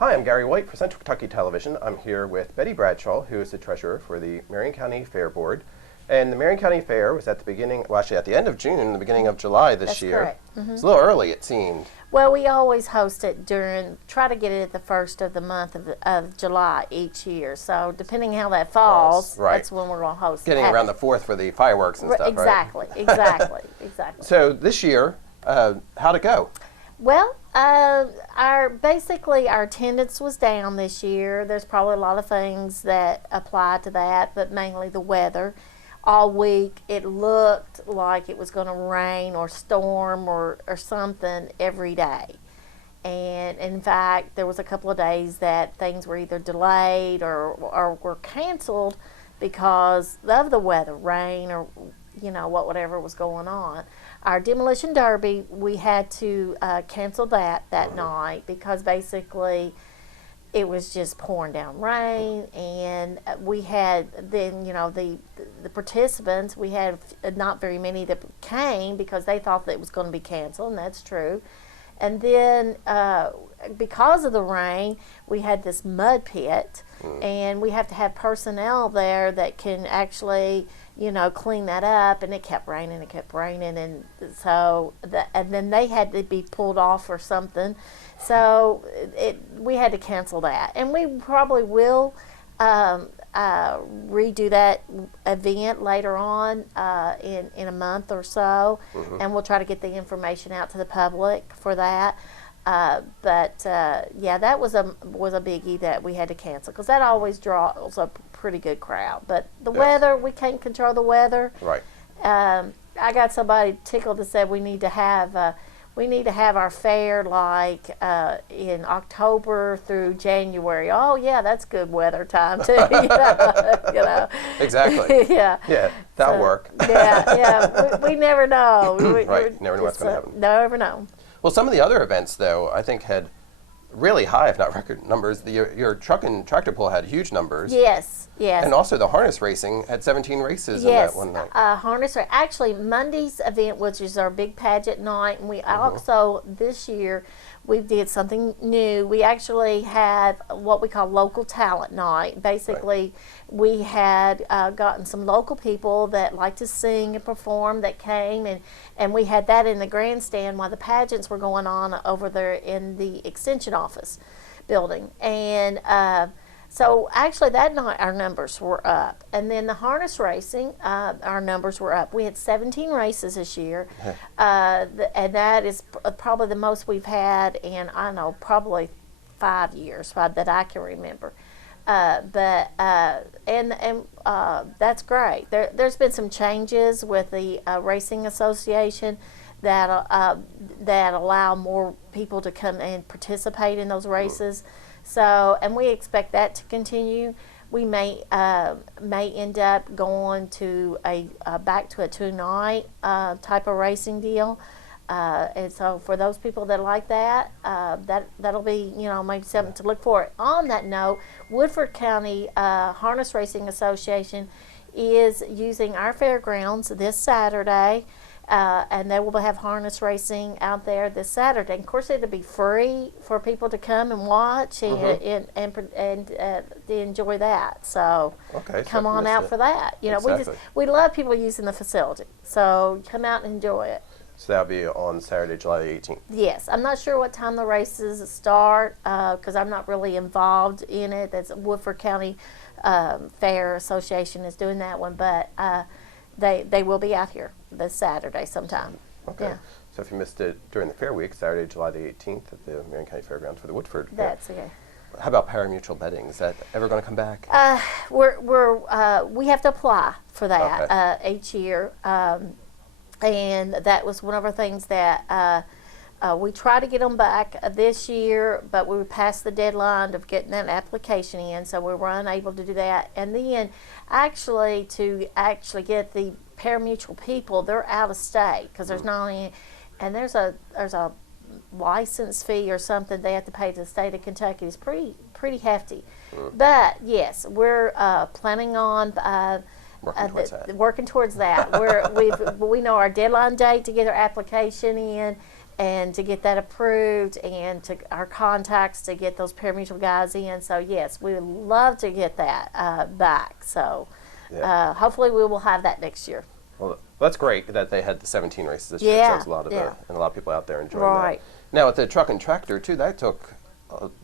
Hi, I'm Gary White for Central Kentucky Television. I'm here with Betty Bradshaw, who is the treasurer for the Marion County Fair Board. And the Marion County Fair was at the beginning, well, actually at the end of June and the beginning of July this That's year. correct. Mm-hmm. It's a little early, it seemed. Well, we always host it try to get it at the first of the month of July each year. So depending how that falls, Right. that's when we're going to host Getting it. around the 4th for the fireworks and stuff, exactly, right? Exactly, exactly. So this year, how'd it go? Well, basically our attendance was down this year. There's probably a lot of things that apply to that, but mainly the weather. All week it looked like it was going to rain or storm or something every day. And in fact, there was a couple of days that things were either delayed or were canceled because of the weather, rain or whatever was going on. Our demolition derby, we had to cancel that night because basically it was just pouring down rain, and we had then the participants, we had not very many that came because they thought that it was going to be canceled, and that's true. And then because of the rain, we had this mud pit, and we have to have personnel there that can actually clean that up, and it kept raining, and so and then they had to be pulled off or something, so we had to cancel that, and we probably will redo that event later on in a month or so, and we'll try to get the information out to the public for that. Yeah, that was a biggie that we had to cancel because that always draws a pretty good crowd. But the weather, we can't control the weather. Right. I got somebody tickled that said we need to have our fair like in October through January. Oh yeah, that's good weather time too. Exactly. Yeah. Yeah, that'll work. Yeah. We never know. Right. Never know what's going to happen. Never know. Well, some of the other events, though, I think had really high, if not record numbers. Your truck and tractor pull had huge numbers. Yes. And also the harness racing had 17 races in that one night. Harness race. Actually, Monday's event, which is our big pageant night, and we also, this year, we did something new. We actually had what we call local talent night. Basically, we had gotten some local people that like to sing and perform that came, and we had that in the grandstand while the pageants were going on over there in the extension office building. And so actually that night our numbers were up. And then the harness racing, our numbers were up. We had 17 races this year, and that is probably the most we've had in, I don't know, probably 5 years that I can remember. That's great. There's been some changes with the Racing Association that allow more people to come and participate in those races. So, and we expect that to continue. We may end up going to back to a 2-night type of racing deal. And so for those people that like that, that'll be maybe something to look for. On that note, Woodford County Harness Racing Association is using our fairgrounds this Saturday, and they will have harness racing out there this Saturday. And of course, it'll be free for people to come and watch and enjoy that. So come on out for that. We love people using the facility. So come out and enjoy it. So that'll be on Saturday, July the 18th. Yes. I'm not sure what time the races start because I'm not really involved in it. That's Woodford County Fair Association is doing that one, but they will be out here this Saturday sometime. Okay. Yeah. So if you missed it during the fair week, Saturday, July the 18th at the Marion County Fairgrounds for the Woodford Fair. That's okay. How about pari-mutuel betting? Is that ever going to come back? We have to apply for that each year. And that was one of our things that we try to get them back this year, but we were past the deadline of getting that application in, so we were unable to do that. And then to get the pari-mutuel people, they're out of state because there's not any, and there's a license fee or something they have to pay to the state of Kentucky. It's pretty hefty. But yes, we're planning on working towards that. We know our deadline date to get our application in, and to get that approved, and to our contacts to get those parimutuel guys in. So yes, we would love to get that back. So hopefully we will have that next year. Well, that's great that they had the 17 races this year. Yeah, So there's a lot of and a lot of people out there enjoying Right. that. Now with the truck and tractor too, that took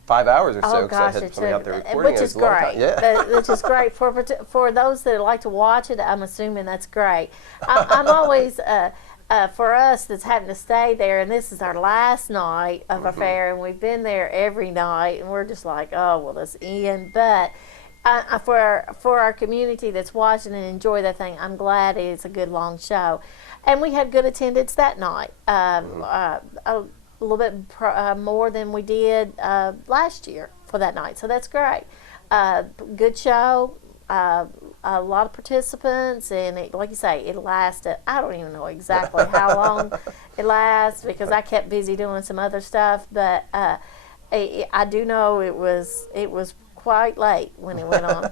5 hours or so. Oh gosh, I had it somebody out took, there recording. which It is was a long time. great. Yeah. Which is great for those that like to watch it. I'm assuming that's great. I'm always for us that's having to stay there, and this is our last night of a fair, and we've been there every night, and we're just like, oh, well, let's end. But for our community that's watching and enjoy that thing, I'm glad it's a good long show, and we had good attendance that night. A little bit more than we did last year for that night, so that's great. Good show. A lot of participants, and like you say, it lasted. I don't even know exactly how long it lasts because I kept busy doing some other stuff. But I do know it was quite late when it went on.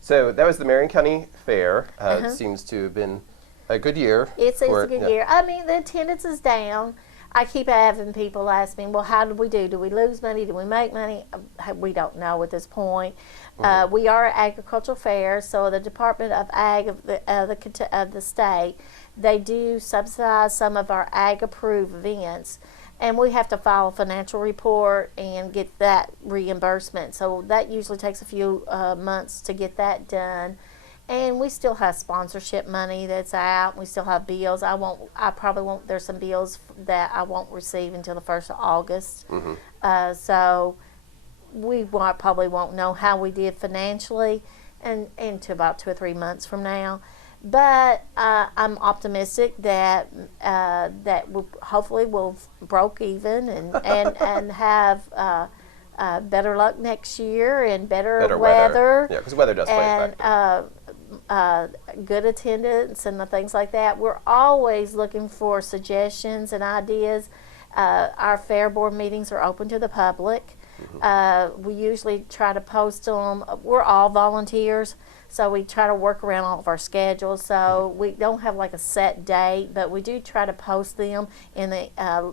So that was the Marion County Fair. It seems to have been a good year. It's a good year. I mean, the attendance is down. I keep having people ask me, well, how did we do? Do we lose money? Do we make money? We don't know at this point. We are an agricultural fair, so the Department of Ag of the state, they do subsidize some of our ag-approved events, and we have to file a financial report and get that reimbursement. So that usually takes a few months to get that done. And we still have sponsorship money that's out. We still have bills. I probably won't. There's some bills that I won't receive until the 1st of August. So we probably won't know how we did financially until about 2 or 3 months from now. But I'm optimistic that hopefully we'll broke even and have better luck next year and better weather. Yeah, because weather does play a factor. Good attendance and the things like that. We're always looking for suggestions and ideas. Our fair board meetings are open to the public. We usually try to post them. We're all volunteers, so we try to work around all of our schedules. So we don't have like a set date, but we do try to post them in the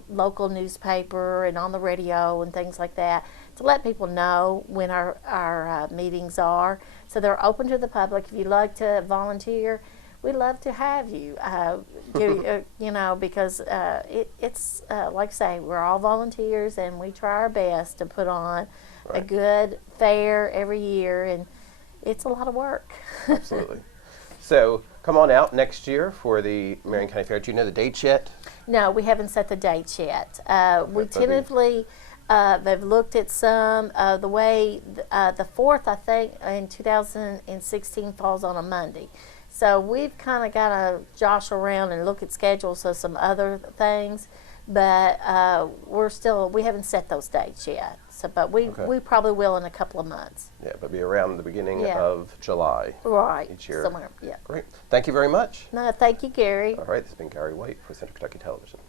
local newspaper and on the radio and things like that to let people know when our meetings are. So they're open to the public. If you'd like to volunteer, we'd love to have you. Because it's like I say, we're all volunteers, and we try our best to put on a good fair every year, and it's a lot of work. Absolutely. So come on out next year for the Marion County Fair. Do you know the dates yet? No, we haven't set the dates yet. We tentatively. They've looked at some. The way the 4th, I think, in 2016 falls on a Monday. So we've kind of got to josh around and look at schedules of some other things, but we haven't set those dates yet. So, but we probably will in a couple of months. Yeah, but be around the beginning of July. Right. Each year. Somewhere. Yeah. Great. Thank you very much. No, thank you, Gary. All right. This has been Gary White for Central Kentucky Television.